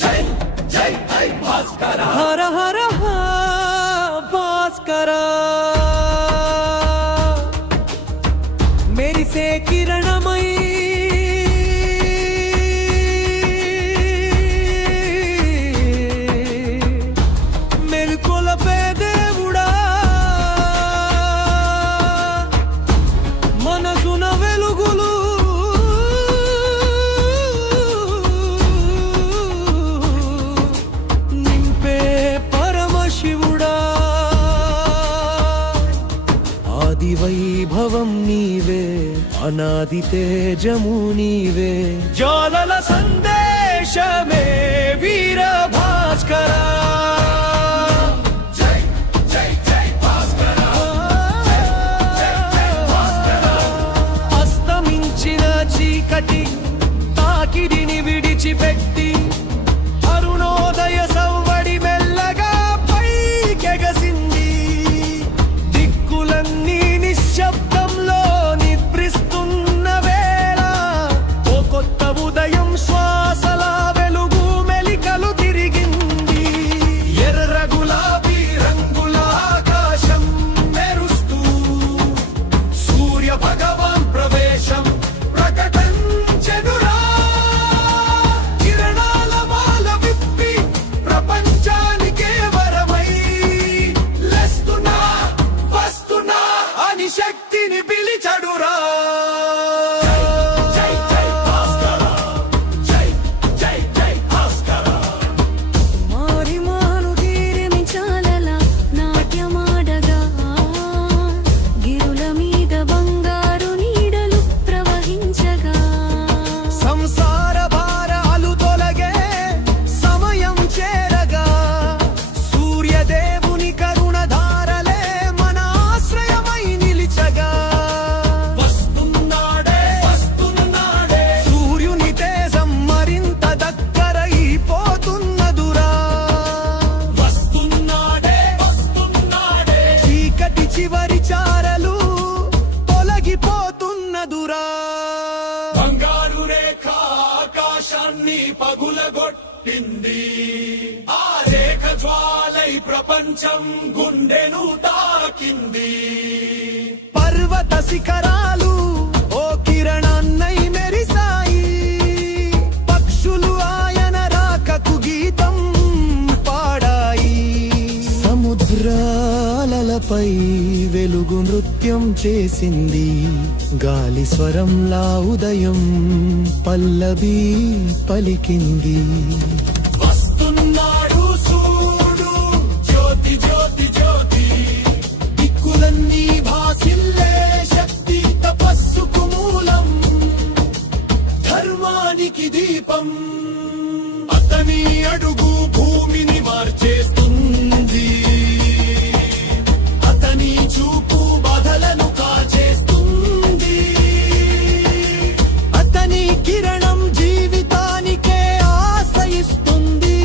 జై జై భాస్కర హర హర భాస్కర మెరిసే కిరణమై మెలుకొలపే దేవుడా మనసున వెలుగులు నింపే పరమశివుడా ఆది వైభవం నీవే అనాది తేజము నీవే జ్వాలల సందేశమే వీర భాస్కర జై జై జై భాస్కర జై జై భాస్కర అస్తమించిన చీకటి తాకిడిని విడిచిపెట్టి అరుణోదయ సవ్వడి మెల్లగా పైకెగసింది దిక్కులన్నీ నిశ్శబ్దంలో నిద్రిస్తున్న వేళ ఓ కొత్త ఉదయం శ్వాసల వెలుగు మెలికలు తిరిగింది ఎర్ర గులాబీ రంగుల ఆకాశం మెరుస్తూ సూర్య భగవాన్ ప్రవేశం ప్రకటించెనురా కిరణాల మాల విప్పి ప్రపంచానికే వరమై లేస్తున్నా వస్తున్నా అని శక్తిని పిలిచడురా జై జై భాస్కర జై జై జై భాస్కర మారి మాను తీరమిచాలలా నాట్యమాడగా గిరుల మీద బంగారు నీడలు ప్రవహించగా సంసార భారాలు తొలగే సమయం చేరగా సూర్యదేవుని కరుణధారలే మన ఆశ్రయమై నిలిచగా వస్తున్నాడే సూర్యుని తేజం మరింత దగ్గరైపోతున్నదురా వస్తున్నాడే చీకటి చివరి చారలు తొలగిపోతున్నదురా బంగారు రేఖ ఆకాశాన్ని పగులగొట్టింది ఆ రేఖ జ్వాలై ప్రపంచం గుండెను తాకింది పర్వత శిఖరాలు ఓ కిరణాన్నై మెరిసాయి పక్షులు ఆయన రాకకు గీతం పాడాయి సముద్రాలపై వెలుగు నృత్యం చేసింది గాలి స్వరంలా ఉదయం పల్లవి పలికింది వస్తున్నాడు సూడు జ్యోతి జ్యోతి జ్యోతి దిక్కులన్నీ భాసిల్లే శక్తి తపస్సుకు మూలం ధర్మానికి దీపం అతని అడుగు భూమిని మార్చేస్తుంది అతని చూపు బాధలను కాచేస్తుంది అతని కిరణం జీవితానికే ఆశయిస్తుంది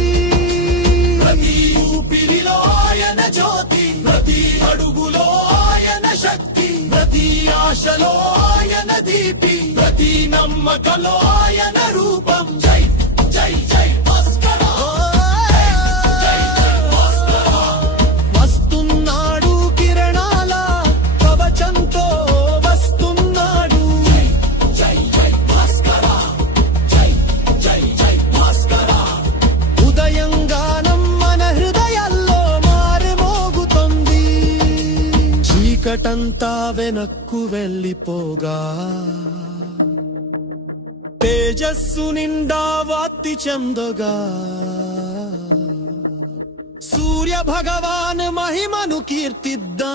ప్రతి ఊపిరిలో ఆయన జ్యోతి ప్రతి అడుగులో ఆయన శక్తి ప్రతి ఆశలో ఆయన దీపి ప్రతి నమ్మకలో ఆయన రూపం జై జై జై భాస్కర జై జై భాస్కర వస్తున్నాడు కిరణాల కవచంతో వస్తున్నాడు జై జై జై భాస్కర జై జై జై భాస్కర ఉదయం గానం మన హృదయాల్లో మారుమోగుతుంది చీకటంతా వెనక్కు వెళ్ళిపోగా తేజస్సు నిండా వాత్తి చెందగా సూర్య భగవాన్ మహిమను కీర్తిద్దాం